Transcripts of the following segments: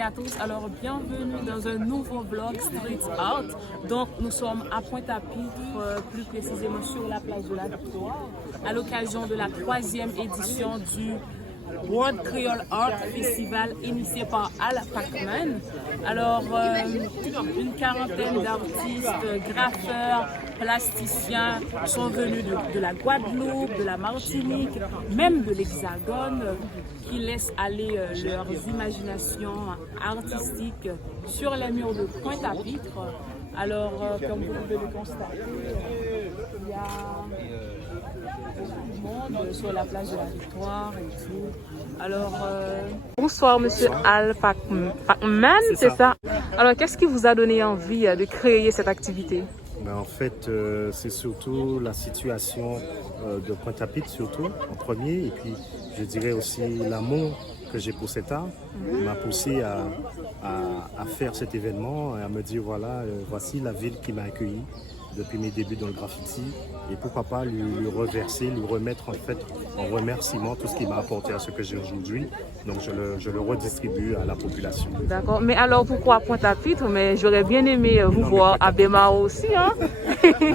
et à tous, alors bienvenue dans un nouveau vlog Street Art. Donc nous sommes à Pointe-à-Pitre, plus précisément sur la place de la Victoire, à l'occasion de la 3e édition du World Creole Art Festival initié par Al Pacman. Alors, une quarantaine d'artistes, graffeurs, plasticiens sont venus de la Guadeloupe, de la Martinique, même de l'Hexagone, qui laissent aller leurs imaginations artistiques sur les murs de Pointe-à-Pitre. Alors, comme vous pouvez le constater, il y a monde sur la place de la Victoire et tout. Alors, bonsoir Monsieur Al Pacman, c'est ça? Alors, qu'est-ce qui vous a donné envie de créer cette activité? En fait, c'est surtout la situation de Pointe-à-Pitre, surtout en premier, et puis je dirais aussi l'amour que j'ai pour cet art m'a poussé à faire cet événement et à me dire voilà, voici la ville qui m'a accueilli depuis mes débuts dans le graffiti, et pourquoi pas lui reverser, lui remettre en fait en remerciement tout ce qu'il m'a apporté à ce que j'ai aujourd'hui. Donc je le redistribue à la population. D'accord, mais alors pourquoi Pointe-à-Pitre? Mais j'aurais bien aimé vous voir à Bémao aussi, hein?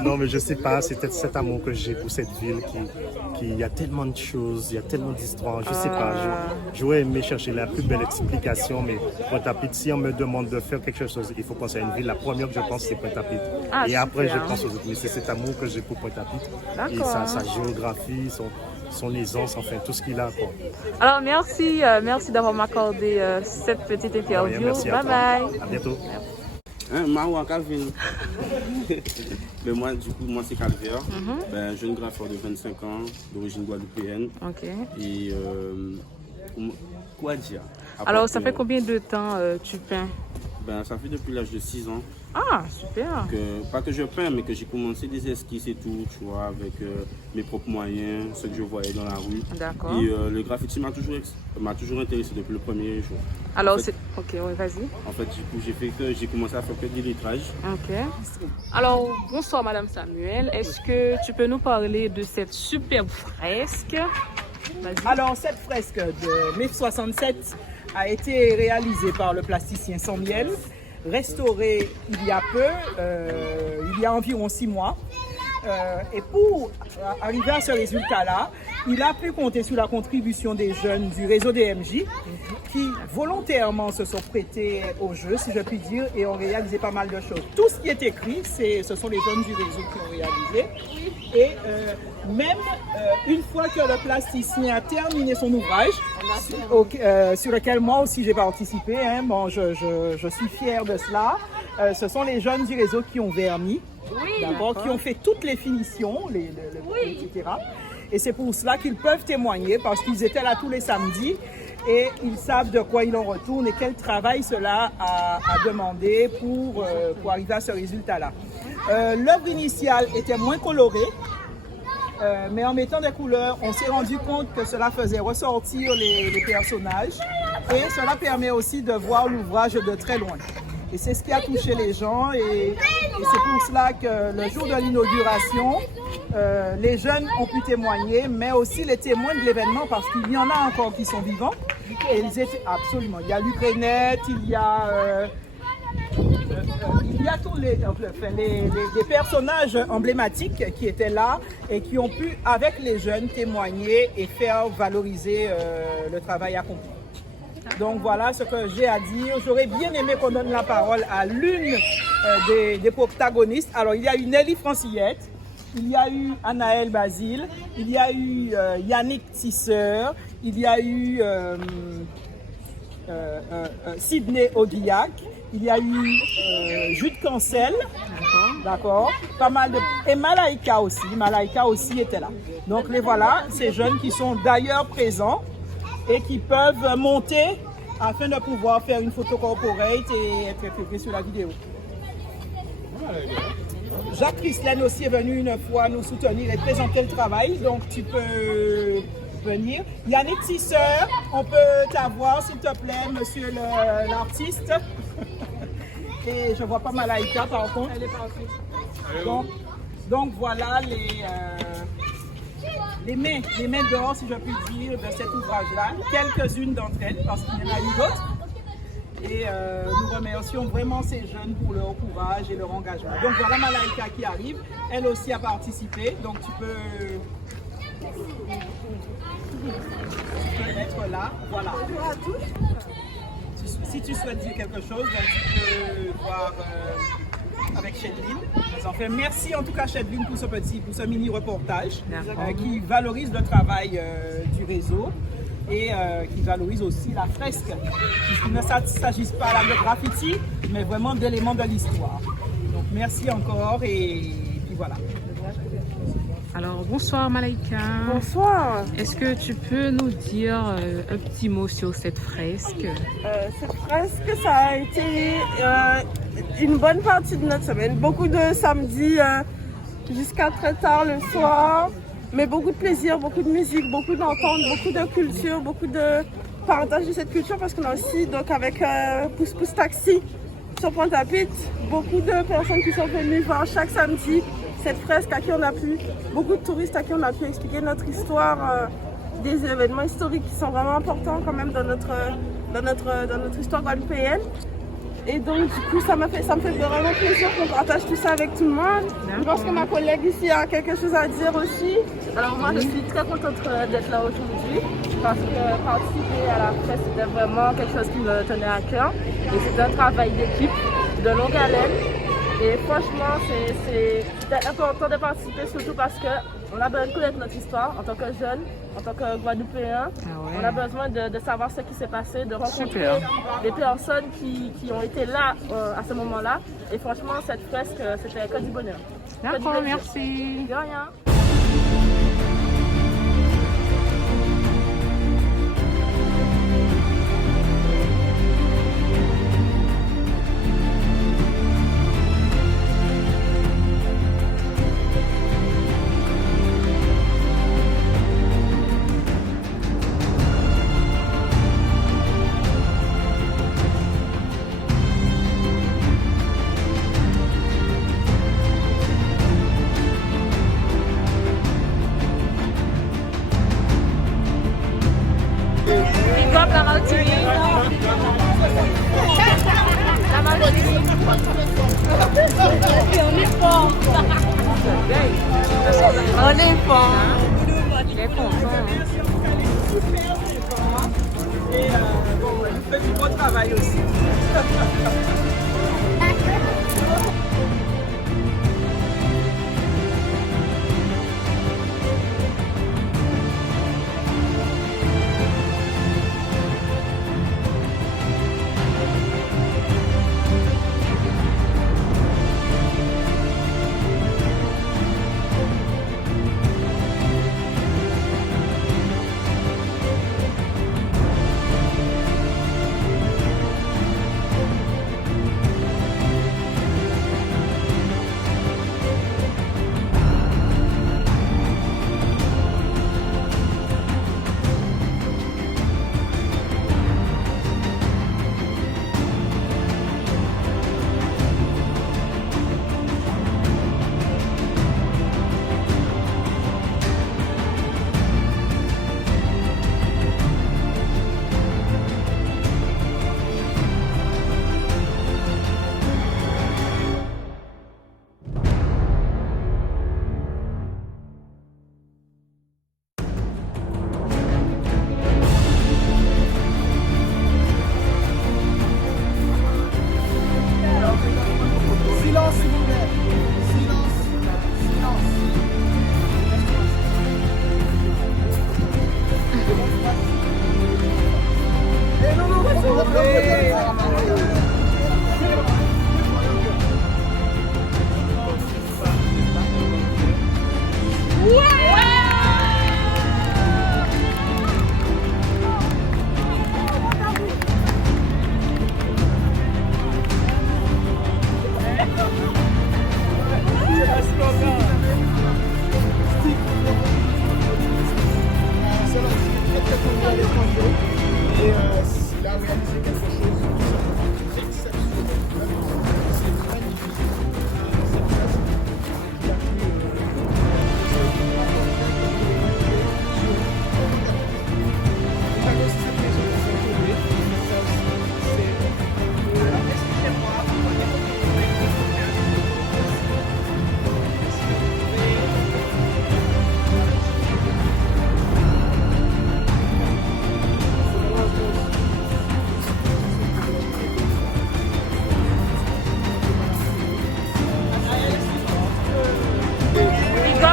Non, mais je sais pas, c'est peut-être cet amour que j'ai pour cette ville il y a tellement de choses, il y a tellement d'histoires, je sais pas, j'aurais aimé chercher la plus belle explication, mais Pointe-à-Pitre, si on me demande de faire quelque chose, il faut penser à une ville, la première que je pense c'est Pointe-à-Pitre, et après je pense aux autres, mais c'est cet amour que j'ai pour Pointe-à-Pitre, et sa géographie, son aisance, enfin tout ce qu'il a, quoi. Alors merci d'avoir m'accordé cette petite interview, merci bye bye. À bientôt. Maroua Calvin. Moi c'est Calvaire, jeune graffeur de 25 ans, d'origine guadeloupéenne. Ok. Et quoi dire? Alors ça fait combien de temps tu peins? Ça fait depuis l'âge de 6 ans. Ah, super. Pas que je peins, mais que j'ai commencé des esquisses et tout, tu vois, avec mes propres moyens, ce que je voyais dans la rue. D'accord. Et le graffiti m'a toujours intéressé depuis le premier jour. Alors, en fait, ok, oui, vas-y. En fait, du coup, j'ai commencé à faire que des lettrages. Ok. Alors, bonsoir Madame Samuel. Est-ce que tu peux nous parler de cette superbe fresque? Alors, cette fresque de 1067 a été réalisée par le plasticien Sambiel, restaurée il y a peu, il y a environ 6 mois. Et pour arriver à ce résultat-là, il a pu compter sur la contribution des jeunes du réseau DMJ qui volontairement se sont prêtés au jeu, si je puis dire, et ont réalisé pas mal de choses. Tout ce qui est écrit, ce sont les jeunes du réseau qui ont réalisé. Et même une fois que le plasticien a terminé son ouvrage, sur lequel moi aussi j'ai participé, je suis fière de cela, ce sont les jeunes du réseau qui ont verni. D'abord, qui ont fait toutes les finitions, etc. Et c'est pour cela qu'ils peuvent témoigner, parce qu'ils étaient là tous les samedis et ils savent de quoi il en retourne et quel travail cela a demandé pour arriver à ce résultat-là. L'œuvre initiale était moins colorée, mais en mettant des couleurs, on s'est rendu compte que cela faisait ressortir les personnages et cela permet aussi de voir l'ouvrage de très loin. Et c'est ce qui a touché les gens et c'est pour cela que le jour de l'inauguration, les jeunes ont pu témoigner, mais aussi les témoins de l'événement, parce qu'il y en a encore qui sont vivants. Et ils étaient absolument. Il y a l'Ukrainette, il y a tous les personnages emblématiques qui étaient là et qui ont pu, avec les jeunes, témoigner et faire valoriser le travail accompli. Donc voilà ce que j'ai à dire. J'aurais bien aimé qu'on donne la parole à l'une des protagonistes. Alors il y a eu Nelly Francillette, il y a eu Anaël Basile, il y a eu Yannick Tisseur, il y a eu Sidney Audillac, il y a eu Jude Cancel, d'accord, pas mal de... Et Malaika aussi était là. Donc les voilà, ces jeunes qui sont d'ailleurs présents et qui peuvent monter afin de pouvoir faire une photo corporate et être effectué sur la vidéo. Jacques Christelaine aussi est venu une fois nous soutenir et présenter le travail, donc tu peux venir. Yannick Tisseur, on peut t'avoir s'il te plaît, monsieur l'artiste. Et je vois pas Malaika par contre. Elle est partie. Donc voilà les mains d'or, si je puis dire, de cet ouvrage-là, quelques-unes d'entre elles, parce qu'il y en a eu d'autres. Et nous remercions vraiment ces jeunes pour leur courage et leur engagement. Donc voilà Malaika qui arrive. Elle aussi a participé. Donc tu peux être là. Voilà. Si tu souhaites dire quelque chose, donc tu peux voir avec Chedline. Enfin, merci en tout cas Chedline pour ce mini reportage qui valorise le travail du réseau et qui valorise aussi la fresque. Il ne s'agit pas là de graffiti, mais vraiment d'éléments de l'histoire. Donc merci encore et puis voilà. Alors, bonsoir Malaika. Bonsoir. Est-ce que tu peux nous dire un petit mot sur cette fresque? Cette fresque, ça a été une bonne partie de notre semaine. Beaucoup de samedis jusqu'à très tard le soir, mais beaucoup de plaisir, beaucoup de musique, beaucoup d'entente, beaucoup de culture, beaucoup de partage de cette culture parce qu'on a aussi, donc avec Pousse Pousse Taxi sur Pointe-à-Pitre, beaucoup de personnes qui sont venues voir chaque samedi cette fresque à qui on a pu, beaucoup de touristes à qui on a pu expliquer notre histoire, des événements historiques qui sont vraiment importants quand même dans notre histoire guadeloupéenne. Et donc du coup ça me fait vraiment plaisir qu'on partage tout ça avec tout le monde. Je pense que ma collègue ici a quelque chose à dire aussi. Alors moi je suis très contente d'être là aujourd'hui parce que participer à la fresque c'était vraiment quelque chose qui me tenait à cœur. Et c'est un travail d'équipe de longue haleine. Et franchement, c'était important de participer, surtout parce qu'on a besoin de connaître notre histoire en tant que jeunes, en tant que Guadeloupéens. On a besoin de savoir ce qui s'est passé, de rencontrer des personnes qui ont été là à ce moment-là. Et franchement, cette fresque, c'était que du bonheur. D'accord, merci. De rien. On est fort. Il est content. Et bon, il fait du beau travail aussi.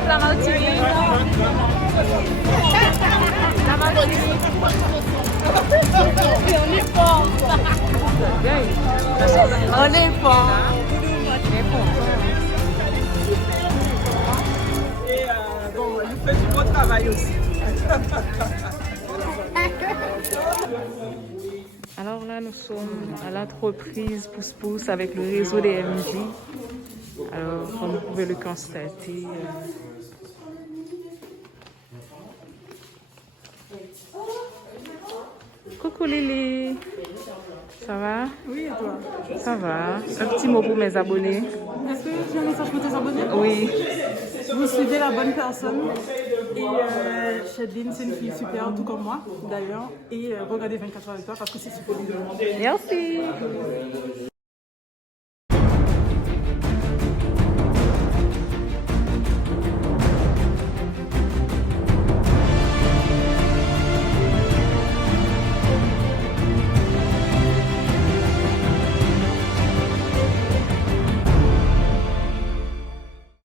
up la Martinique. La Martinique. On est fort. On est fort. Et bon, il fait du bon travail aussi. Alors là, nous sommes à l'entreprise Pousse Pousse avec le réseau des MJ. Alors, comme vous pouvez le constater, coucou Lily, ça va? Oui, et toi? Ça va. Un petit mot pour mes abonnés. Est-ce que j'ai un message pour tes abonnés? Oui. Vous suivez la bonne personne. Et Chedline, c'est une fille super, tout comme moi d'ailleurs. Et regardez 24 heures avec toi parce que c'est super. Merci.